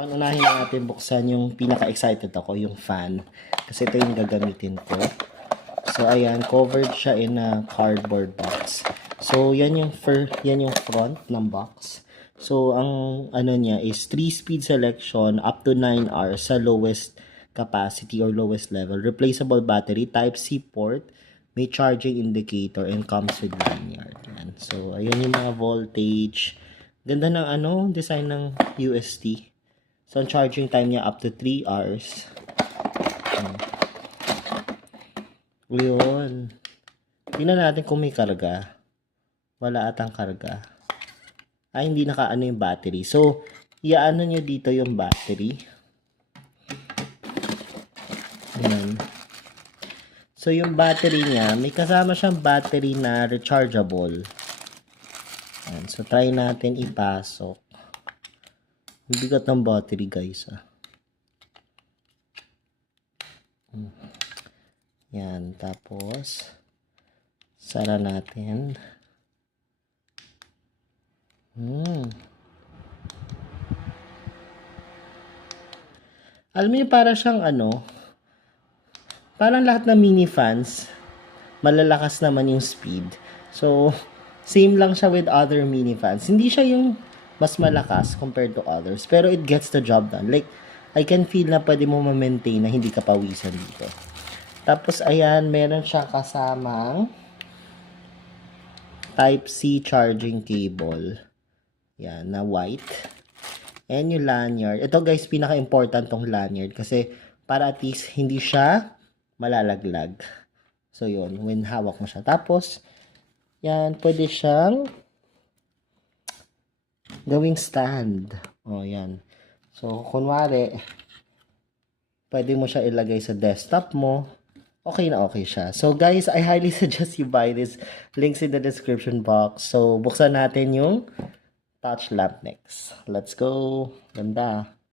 Unahin na natin buksan yung pinaka-excited ako, yung fan. Kasi ito yung gagamitin ko. So, ayan, covered siya in a cardboard box. So, yan yung front ng box. So, ang ano niya is 3-speed selection up to 9 hours sa lowest capacity or lowest level. Replaceable battery, Type-C port, may charging indicator, and comes with lanyard. Yan. So, ayan yung mga voltage. Ganda ng design ng UST. So, ang charging time niya up to 3 hours. Yun. Tingnan natin kung may karga. Wala atang karga. Ay, hindi nakaano yung battery. So, iaano nyo dito yung battery. Ayan. So, yung battery niya, may kasama siyang battery na rechargeable. Ayan. So, try natin ipasok. Ang bigat ng battery, guys. Yan. Tapos, sara natin. Alam niyo, para siyang parang lahat ng mini fans, malalakas naman yung speed. So, same lang siya with other mini fans. Hindi siya yung mas malakas compared to others. Pero it gets the job done. Like, I can feel na pwede mo ma-maintain na hindi ka pawisan dito. Tapos, ayan, meron siya kasamang Type-C charging cable. Yan, na white. And yung lanyard. Ito guys, pinaka-important tong lanyard. Kasi, para at least, hindi siya malalaglag. So, yun, when hawak mo siya. Tapos, yan, pwede siyang gawing stand. O, yan. So, kunwari, pwede mo siya ilagay sa desktop mo. Okay na okay siya. So, guys, I highly suggest you buy this. Links in the description box. So, buksan natin yung touch lamp next. Let's go. Ganda.